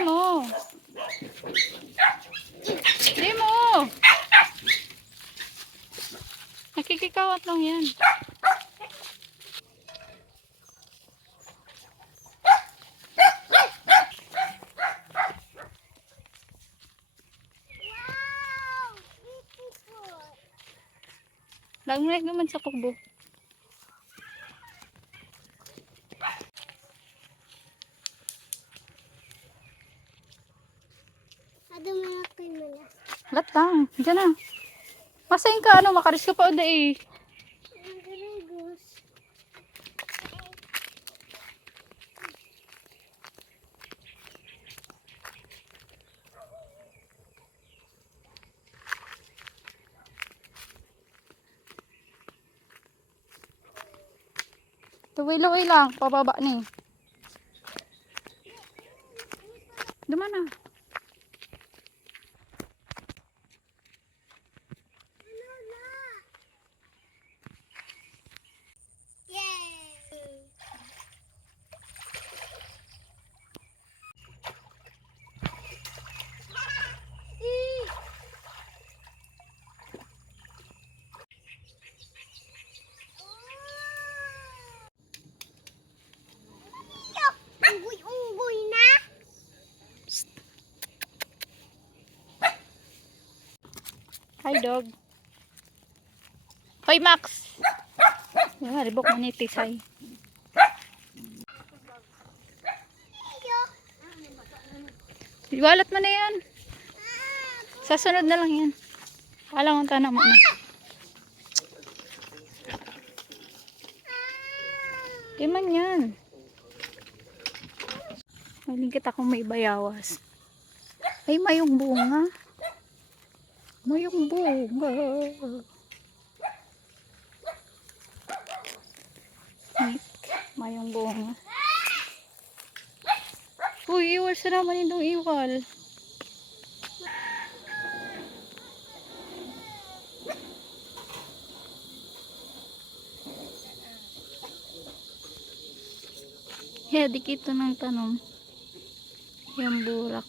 Demo. Demo. Nakikikawat lang yan. Laglag naman sa kubo. Latang, dyan na. Masayin ka, ano, makaris ka pa o eh. Tuwilo-wilo lang, pababa ni. Duman na. Unggoy na. Hi, dog. Hoy, Max. Yan, ribok manitis, hay. Iwalat mo na yan. Sa sunod na lang yan. Alang ang tanong mo na. Di man yan. Malingkit akong may bayawas. Ay, mayong bunga. Mayong bunga. Mayong bunga. Uy, iwal sa naman itong iwal. Yeah, dikito ng tanong. Yung burak.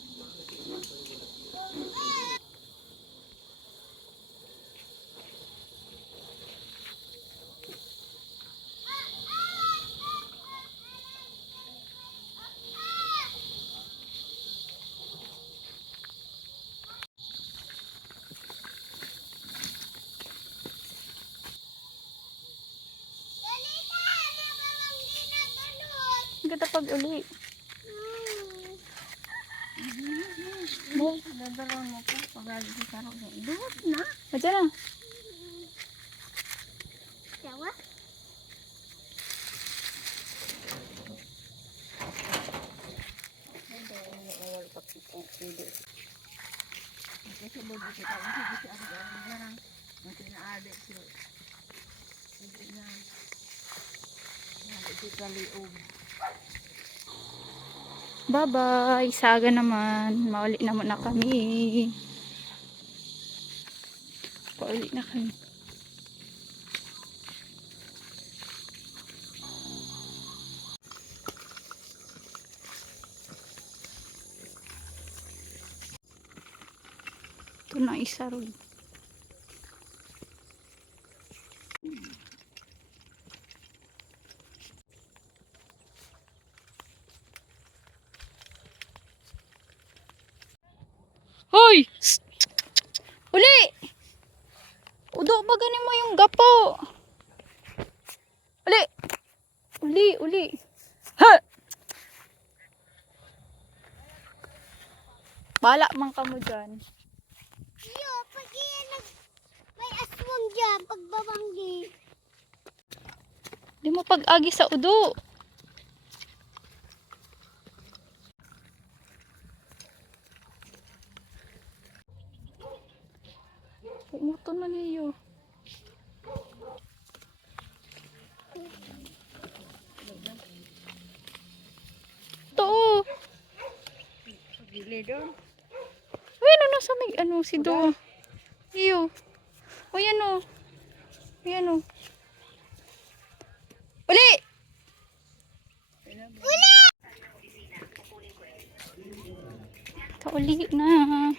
Kita pag uli. Dadalawin mo po. Pagagi sa sarap mo. Duhot na. Madyan na. Yawa? Bye-bye. Saga naman. Mauli na muna kami. Pauli na kami. Ito na isa ron. Hoy! Uli! Udo ba ganin mo yung gapo? Uli! Uli! Ha! Bala man ka mo dyan. Yo, pag yan may aswang dyan, pagbabanggi. Di mo pag-agi sa udo. Umuto na niyo. To. Uy, ano nasa may ano si Do. Iyo. Uy, ano. Uy, ano. Uli! Uli! Kita uli na.